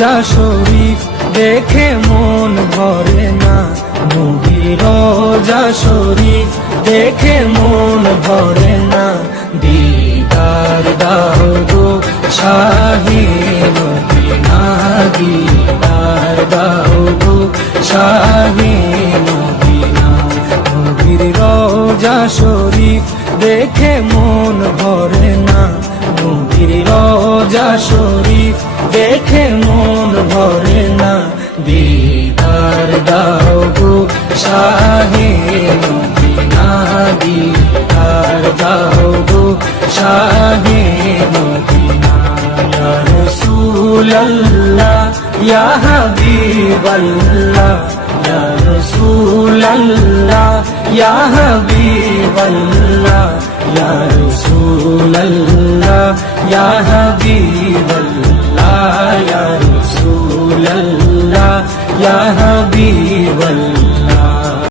রোজা শরীফ দেখে মন ভরে না, নবীর রোজা শরীফ দেখে মন ভরে না। দিদার দাও গো শাহে মদিনা, দিদার দাও গো শাহে মদিনা। নবীর রোজা শরীফ দেখে মন ভরে না, নবীর রোজা শরীফ দেখে মন ভরে না। দিদার দাও গো শাহে মদিনা, দিদার দাও গো শাহে মদিনা। ইয়া রাসূলুল্লাহ ইয়া হাবিবাল্লাহ, ইয়া রাসূলুল্লাহ ইয়া হাবিবাল্লাহ, ইয়া রাসূলুল্লাহ ইয়া হাবিবাল্লাহ, ইয়া রাসূলুল্লাহ ইয়া হাবিবাল্লাহ।